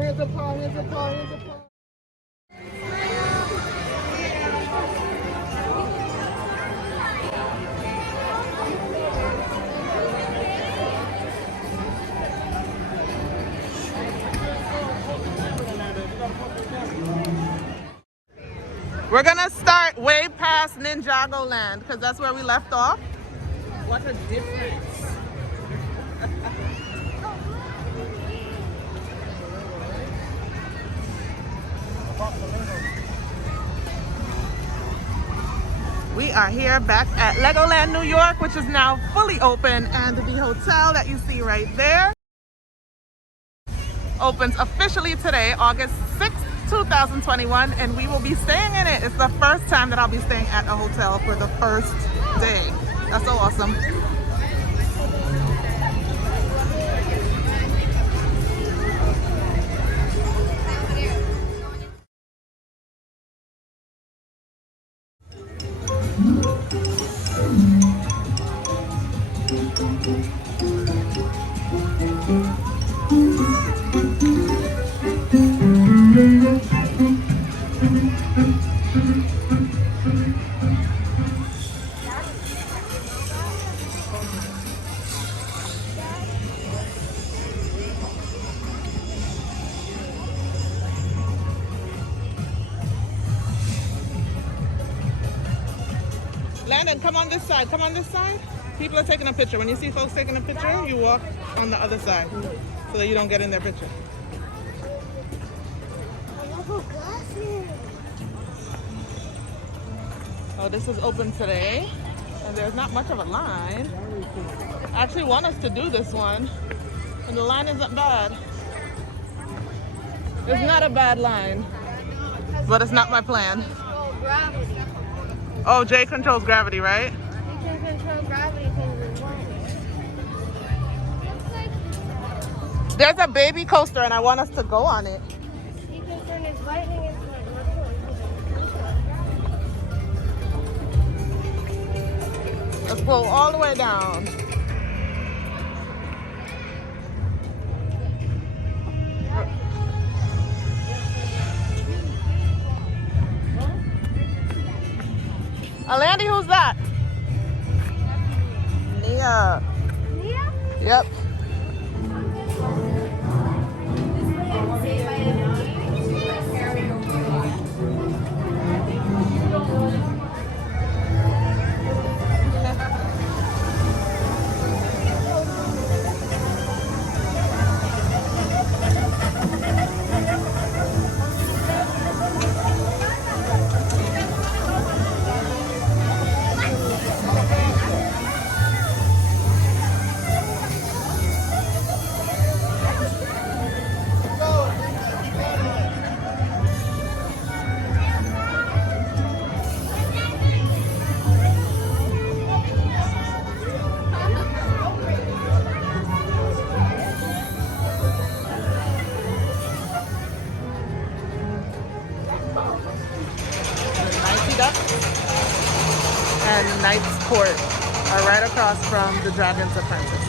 here's a paw, here's a paw, here's a paw. We're gonna start way past Ninjago Land because that's where we left off. What a difference. We are here back at LEGOLAND New York, which is now fully open, and the hotel that you see right there opens officially today, August 6th, 2021, and we will be staying in it. It's the first time that I'll be staying at a hotel for the first day. That's so awesome. Landon, come on this side. Come on this side. People are taking a picture. When you see folks taking a picture, you walk on the other side so that you don't get in their picture. Oh, this is open today, and there's not much of a line. I actually want us to do this one, and the line isn't bad. It's not a bad line, but it's not my plan. Oh, Jay controls gravity, right? You can control gravity because it won't. There's a baby coaster, and I want us to go on it. You can turn his lightning into Let's pull all the way down. Alandy, who's that? Nia. Nia? Yep. And Knight's Court are right across from the Dragon's Apprentice.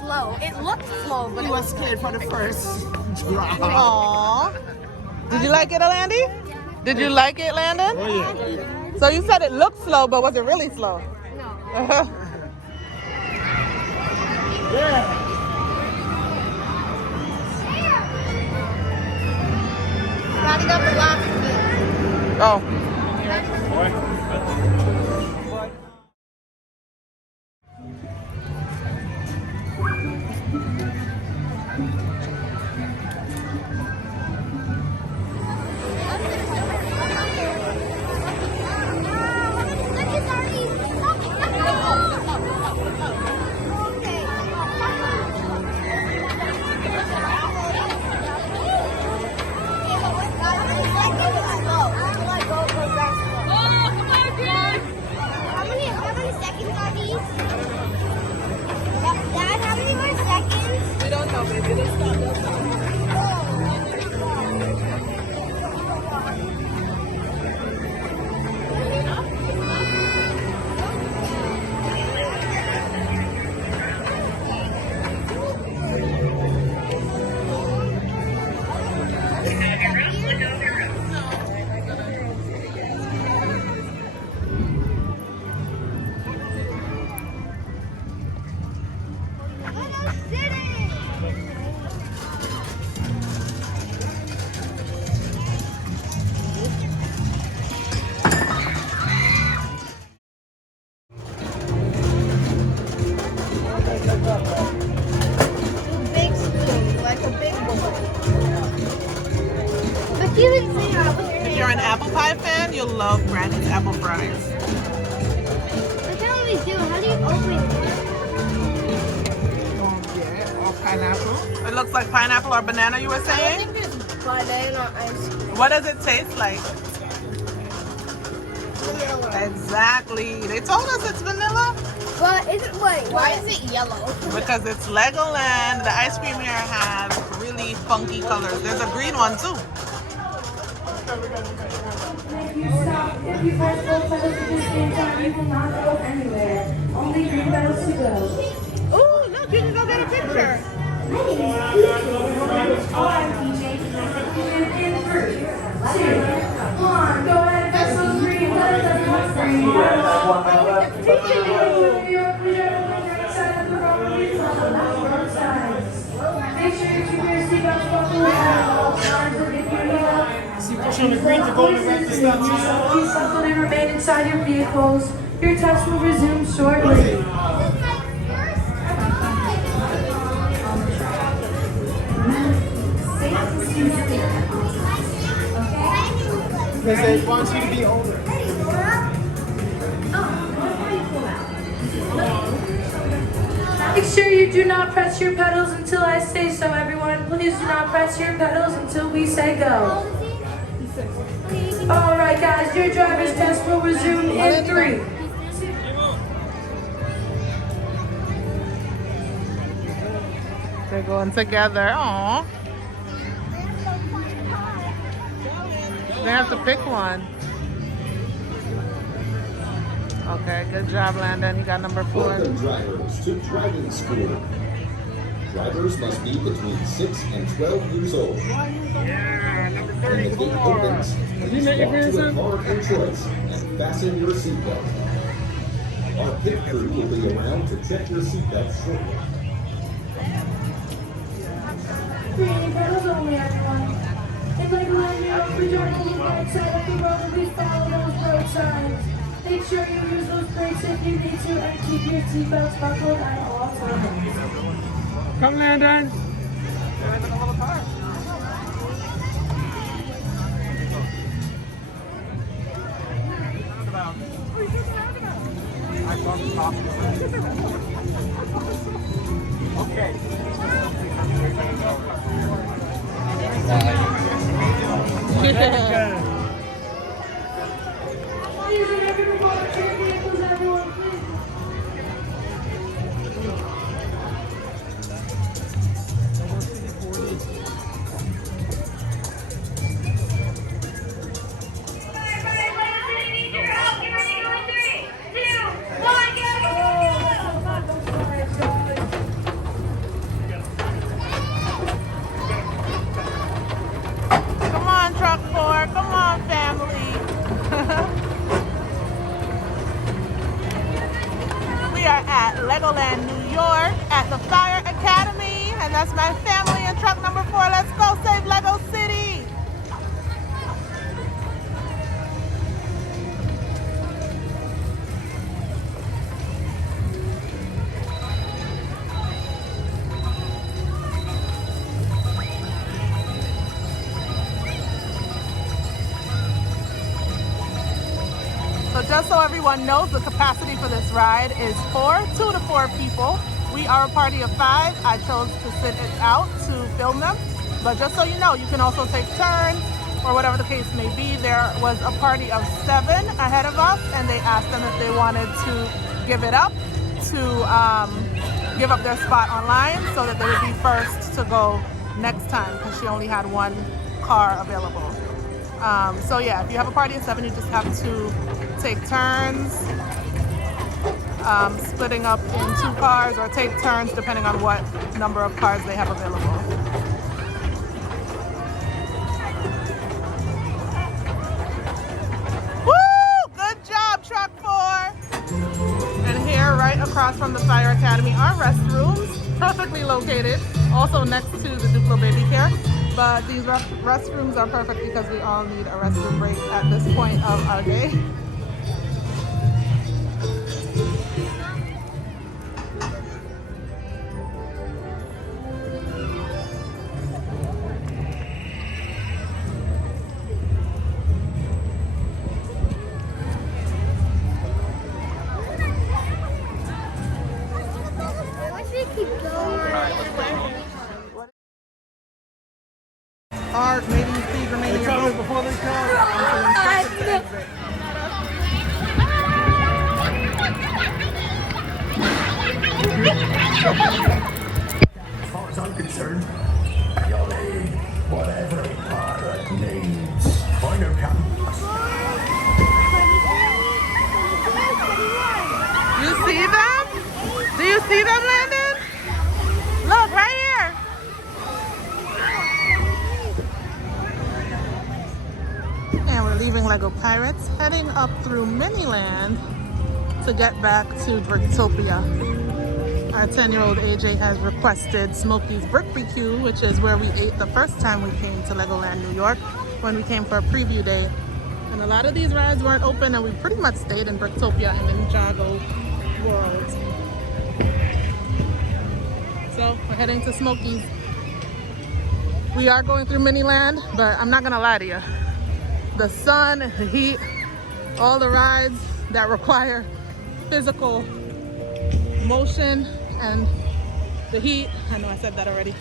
Slow. It looked slow, but He was scared for the first drop. Aww. Did you like it, Alandy? Did you like it, Landon? Oh, yeah. So you said it looked slow, but was it really slow? no. Yeah. Starting up the last bit. Oh. Big spoon, like a big bowl. But you didn't say that was your If name. you're an apple pie fan, you'll love Granny's apple fries. That's how we do. How do you open it? Yeah, or pineapple. It looks like pineapple or banana, you were I saying? think it's banana ice cream. What does it taste like? Vanilla. Exactly. They told us it's vanilla But is it, wait, why is it yellow? because it's Legoland. The ice cream here has really funky colors. There's a green one too. If you stop, if you press both pedals at the same time, you will not go anywhere. Only 3 pedals to go. Ooh, look, you can go get a picture. My name is PJ. Oh, I'm PJ. In 3, 2, 1. Go ahead, press those green pedals at the same time. Teaching you New York, New York, side of the road, please follow both sides. Make sure you keep your seatbelts buckled at all times, and if you need help, See, push on the green to go in the back to stop time. please buckle and remain inside your vehicles. Your test will resume shortly. Because they want you to be older. Make sure you do not press your pedals until I say so, everyone. Please do not press your pedals until we say go. Alright guys, your driver's test will resume in 3. They're going together. Aww. They have to pick one. Okay, good job, Landon. You got number 4. Welcome drivers to driving school. Drivers must be between 6 and 12 years old. Yeah, number When the gate 34. opens, Did you please make it, walk to a Vincent? car of your choice and fasten your seatbelt. Our pit crew will be around to check your seatbelt shortly. 3 pedals only, everyone. In Legoland New York, we don't move right side of the road. Please follow those road signs. Make sure you use those brakes if you need to, and keep your seatbelts buckled at all times. Come, Landon. Please remember to monitor your vehicles, everyone, please. Come on, truck 4. Come on, family. We are at Legoland New York at the Fire Academy, and that's my family and truck number 4. Let's go save Lego City. So just so everyone knows, the capacity for this ride is 2 to 4 people. We are a party of 5. I chose to sit it out to film them. But just so you know, you can also take turns or whatever the case may be. There was a party of 7 ahead of us, and they asked them if they wanted to give it up to give up their spot online so that they would be first to go next time because she only had one car available. So yeah, if you have a party of 7, you just have to take turns splitting up in 2 cars or take turns depending on what number of cars they have available. Woo! Good job, Truck 4! And here, right across from the Fire Academy, are restrooms, perfectly located, also next to the Duplo Baby Care. But these restrooms are perfect because we all need a restroom break at this point of our day. Art, maybe please remain in your boat before they come. As far as I'm concerned, you'll need whatever a pirate needs. I know, Captain. You see them? Do you see them, Landon? Look, right here. And we're leaving Lego Pirates, heading up through Miniland to get back to Bricktopia. Our 10-year-old AJ has requested Smokey's BRICKTASTIC, which is where we ate the first time we came to Legoland New York when we came for a preview day. And a lot of these rides weren't open and we pretty much stayed in Bricktopia and Ninjago World. So we're heading to Smokey's. We are going through Miniland, but I'm not gonna lie to you. The sun, the heat, all the rides that require physical motion and the heat, I know I said that already,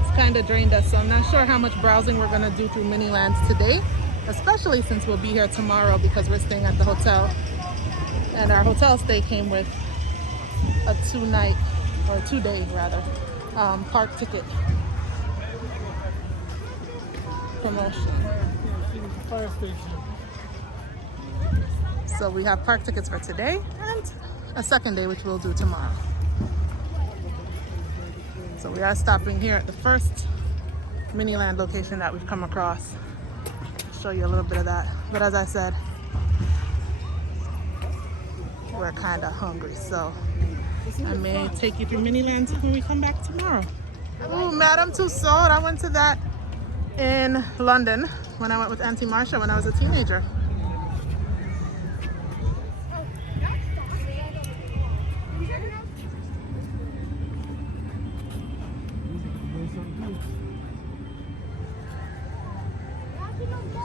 it's kind of drained us. So I'm not sure how much browsing we're gonna do through Miniland today, especially since we'll be here tomorrow because we're staying at the hotel. And our hotel stay came with a 2-night, or 2-day rather, park ticket promotion. Fire station. So we have park tickets for today and a second day, which we'll do tomorrow. So we are stopping here at the first Miniland location that we've come across. I'll show you a little bit of that. But as I said, we're kind of hungry, so I may take you through Miniland when we come back tomorrow. Oh, Madame Tussauds, I went to that in London when I went with Auntie Marsha when I was a teenager.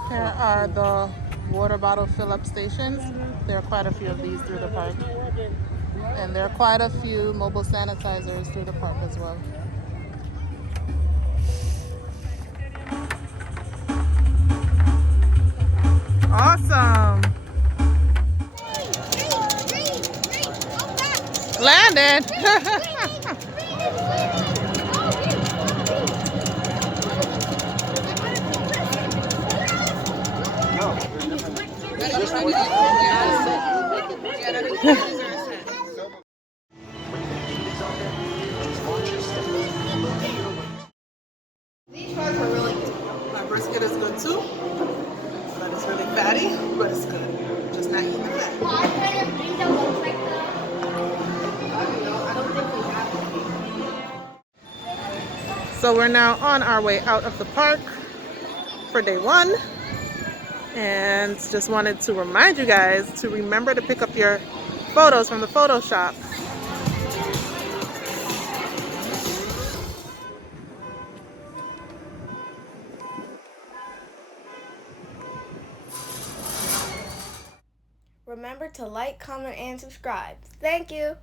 Here are the water bottle fill-up stations. There are quite a few of these through the park. And there are quite a few mobile sanitizers through the park as well. Awesome! Landon! These fries are really good. My brisket is good too. But it's really fatty, but it's good. Just not eating the fat. What kind of things that looks like that? I don't know. I don't think we have any. So we're now on our way out of the park for day 1. And just wanted to remind you guys to remember to pick up your photos from the photo shop. Remember to like, comment, and subscribe. Thank you.